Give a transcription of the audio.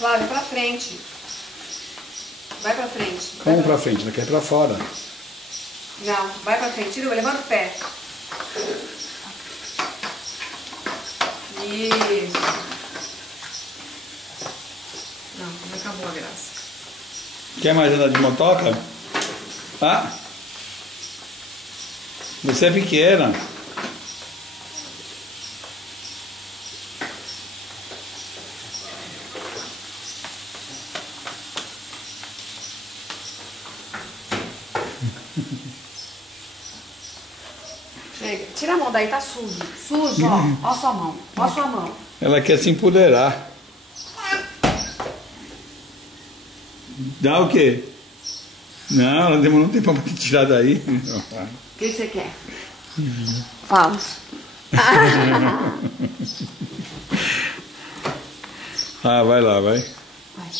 Flávio, pra frente. Vai pra frente. Como pra frente? Ela quer ir pra fora. Não, vai pra frente. Tira, levanta o pé. Isso. Não, não acabou a graça. Quer mais andar de motoca? Ah? Você é pequena. Chega. Tira a mão daí, tá sujo. Sujo, ó. Ó a sua mão. Ó a sua mão. Ela quer se empoderar. Dá o quê? Não, ela demorou um tempo pra te tirar daí. O que você quer? Fala. Ah, vai lá, vai. Vai.